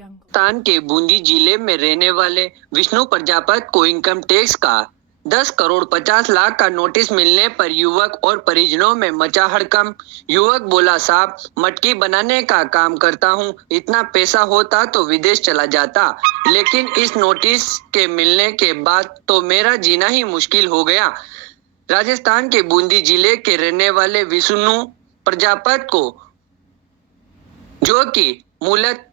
राजस्थान के बूंदी जिले में रहने वाले विष्णु प्रजापत को इनकम टैक्स का 10 करोड़ 50 लाख का नोटिस मिलने पर युवक और परिजनों में मचा हड़कंप। युवक बोला, साहब मटकी बनाने का काम करता हूं, इतना पैसा होता तो विदेश चला जाता, लेकिन इस नोटिस के मिलने के बाद तो मेरा जीना ही मुश्किल हो गया। राजस्थान के बूंदी जिले के रहने वाले विष्णु प्रजापत को, जो कि मूलतः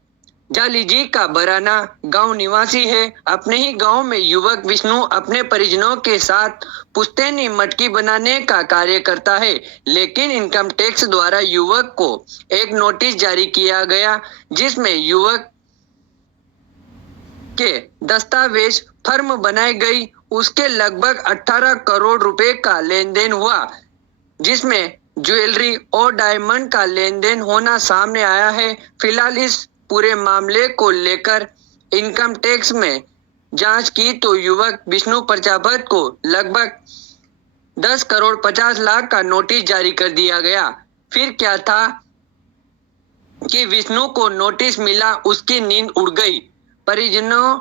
जालीजी का बराना गांव निवासी है, अपने ही गांव में युवक विष्णु अपने परिजनों के साथ पुश्तैनी मटकी बनाने का कार्य करता है, लेकिन इनकम टैक्स द्वारा युवक को एक नोटिस जारी किया गया, जिसमें युवक के दस्तावेज फर्म बनाई गई। उसके लगभग 18 करोड़ रुपए का लेन देन हुआ, जिसमें ज्वेलरी और डायमंड का लेन देन होना सामने आया है। फिलहाल इस पूरे मामले को लेकर इनकम टैक्स में जांच की तो युवक विष्णु प्रजापत को लगभग 10 करोड़ 50 लाख का नोटिस जारी कर दिया गया। फिर क्या था कि विष्णु को नोटिस मिला, उसकी नींद उड़ गई। परिजनों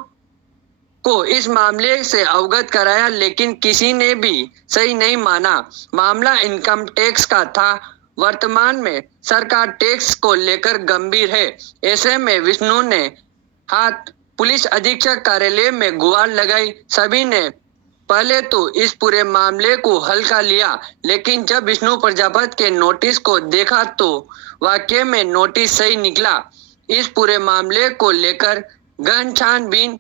को इस मामले से अवगत कराया, लेकिन किसी ने भी सही नहीं माना। मामला इनकम टैक्स का था। वर्तमान में सरकार टैक्स को लेकर गंभीर है। ऐसे में विष्णु ने हाथ पुलिस अधीक्षक कार्यालय में गुहार लगाई। सभी ने पहले तो इस पूरे मामले को हल्का लिया, लेकिन जब विष्णु प्रजापत के नोटिस को देखा तो वाकई में नोटिस सही निकला। इस पूरे मामले को लेकर गहन छानबीन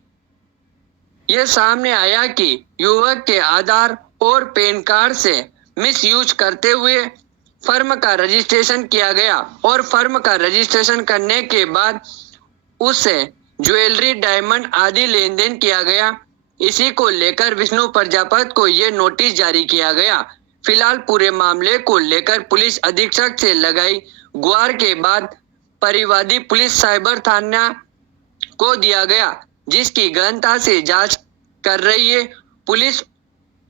ये सामने आया कि युवक के आधार और पैन कार्ड से मिसयूज करते हुए फर्म का रजिस्ट्रेशन किया गया और फर्म का रजिस्ट्रेशन करने के बाद उससे ज्वेलरी, डायमंड आदि लेन देन किया गया। इसी को लेकर विष्णु प्रजापत को ये नोटिस जारी किया गया। फिलहाल पूरे मामले को लेकर पुलिस अधीक्षक से लगाई गुहार के बाद परिवादी पुलिस साइबर थाना को दिया गया, जिसकी गहनता से जांच कर रही है। पुलिस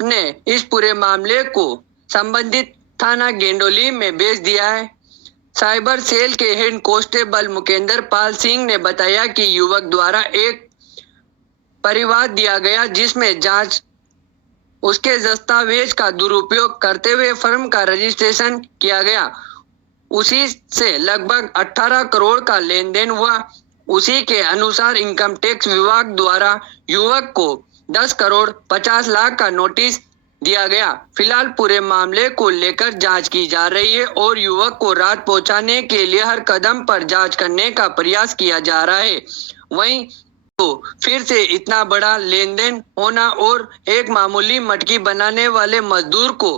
ने इस पूरे मामले को संबंधित थाना गेंडोली में भेज दिया है। साइबर सेल के हेड कांस्टेबल मुकेंद्र पाल सिंह ने बताया कि युवक द्वारा एक परिवाद दिया गया, जिसमें जांच उसके दस्तावेज का दुरुपयोग करते हुए फर्म का रजिस्ट्रेशन किया गया। उसी से लगभग 18 करोड़ का लेन देन हुआ। उसी के अनुसार इनकम टैक्स विभाग द्वारा युवक को 10 करोड़ 50 लाख का नोटिस दिया गया। फिलहाल पूरे मामले को लेकर जांच की जा रही है और युवक को राहत पहुंचाने के लिए हर कदम पर जांच करने का प्रयास किया जा रहा है। वहीं तो फिर से इतना बड़ा लेन देन होना और एक मामूली मटकी बनाने वाले मजदूर को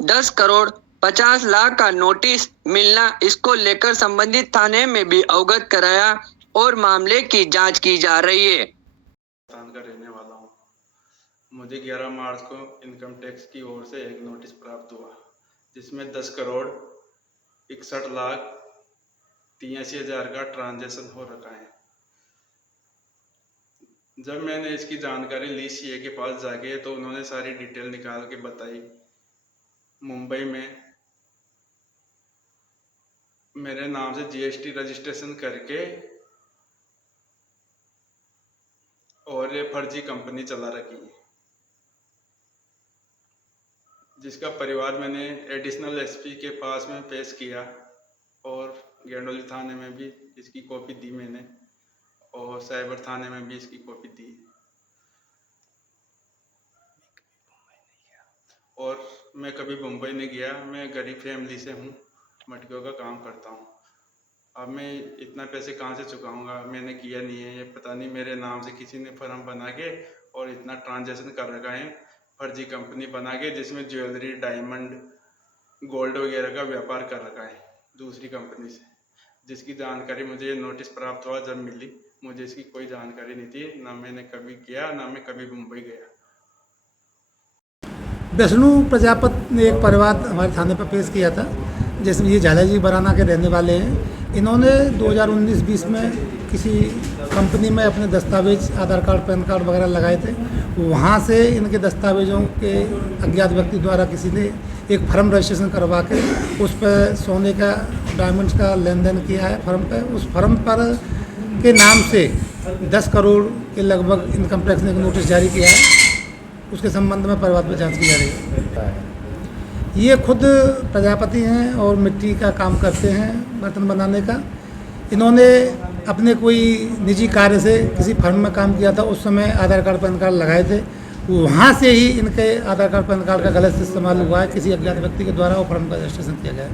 10 करोड़ 50 लाख का नोटिस मिलना, इसको लेकर संबंधित थाने में भी अवगत कराया और मामले की जांच की जा रही है। राजस्थान का रहने वाला हूँ। मुझे 11 मार्च को इनकम टैक्स की ओर से एक नोटिस प्राप्त हुआ, जिसमें 10 करोड़ 61 लाख 83 हज़ार का ट्रांजैक्शन हो रखा है। जब मैंने इसकी जानकारी ली सीए के पास जाके, तो उन्होंने सारी डिटेल निकाल के बताई। मुंबई में मेरे नाम से जीएसटी रजिस्ट्रेशन करके और ये फर्जी कंपनी चला रखी है, जिसका परिवार मैंने एडिशनल एसपी के पास में पेश किया और गेंडोली थाने में भी इसकी कॉपी दी मैंने और साइबर थाने में भी इसकी कॉपी दी। और मैं कभी मुंबई नहीं गया। मैं गरीब फैमिली से हूँ, मटकियों का काम करता हूँ। अब मैं इतना पैसे कहाँ से चुकाऊंगा? मैंने किया नहीं है। ये पता नहीं मेरे नाम से किसी ने फर्म बना के और इतना ट्रांजैक्शन कर रखा है, फर्जी कंपनी बना के, जिसमें ज्वेलरी, डायमंड, गोल्ड वगैरह का व्यापार कर रखा है दूसरी कंपनी से, जिसकी जानकारी मुझे ये नोटिस प्राप्त हुआ जब मिली। मुझे इसकी कोई जानकारी नहीं थी, ना मैंने कभी किया, ना मैं कभी मुंबई गया। विष्णु प्रजापत ने एक परिवाद हमारे थाने पर पेश किया था, जिसमें ये झालाजी बराना के रहने वाले हैं। इन्होंने 2019-20 में किसी कंपनी में अपने दस्तावेज, आधार कार्ड, पैन कार्ड वगैरह लगाए थे। वहाँ से इनके दस्तावेजों के अज्ञात व्यक्ति द्वारा किसी ने एक फर्म रजिस्ट्रेशन करवा के उस पर सोने का, डायमंड्स का लेन देन किया है फर्म पे। उस फर्म पर के नाम से 10 करोड़ के लगभग इनकम टैक्स ने एक नोटिस जारी किया है। उसके संबंध में परिवार पर जांच की जा रही है। ये खुद प्रजापति हैं और मिट्टी का काम करते हैं, बर्तन बनाने का। इन्होंने अपने कोई निजी कार्य से किसी फर्म में काम किया था, उस समय आधार कार्ड पैन कार्ड लगाए थे, वहाँ से ही इनके आधार कार्ड पैन कार्ड का गलत इस्तेमाल हुआ है किसी अज्ञात व्यक्ति के द्वारा, और फर्म का रजिस्ट्रेशन किया गया है।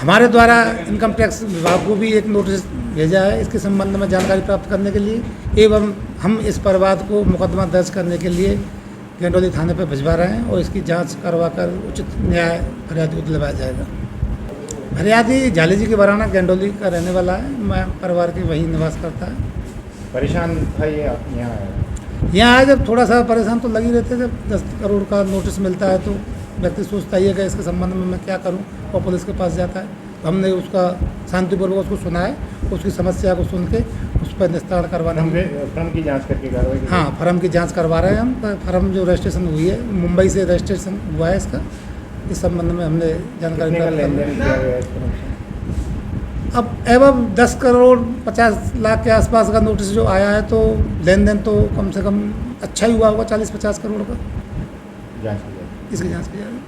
हमारे द्वारा इनकम टैक्स विभाग को भी एक नोटिस भेजा है इसके संबंध में जानकारी प्राप्त करने के लिए, एवं हम इस परिवाद को मुकदमा दर्ज करने के लिए गेंडोली थाने पर भिजवा रहे हैं और इसकी जांच करवाकर उचित न्याय फरियादी को दिलवाया जाएगा। फरियादी झाले जी के बराना गेंडोली का रहने वाला है, मैं परिवार के वहीं निवास करता है। परेशान था ये यहाँ आया? यहाँ आए जब थोड़ा सा परेशान तो लगी रहते, जब 10 करोड़ का नोटिस मिलता है तो व्यक्ति सोचता ही है कि इसके संबंध में मैं क्या करूं, और पुलिस के पास जाता है। तो हमने उसका शांतिपूर्वक उसको सुना है, उसकी समस्या को सुन के उस पर निस्तारण करवाने फर्म की जांच करके कार्रवाई? हाँ, फर्म की जांच करवा रहे हैं हम। फर्म जो रजिस्ट्रेशन हुई है, मुंबई से रजिस्ट्रेशन हुआ है इसका, इस संबंध में हमने जानकारी प्राप्त कर। अब एवं 10 करोड़ 50 लाख के आसपास का नोटिस जो आया है, तो लेन देन तो कम से कम अच्छा ही हुआ होगा, 40-50 करोड़ का। जांच की जाएगी। इसकी जांच की जाएगी।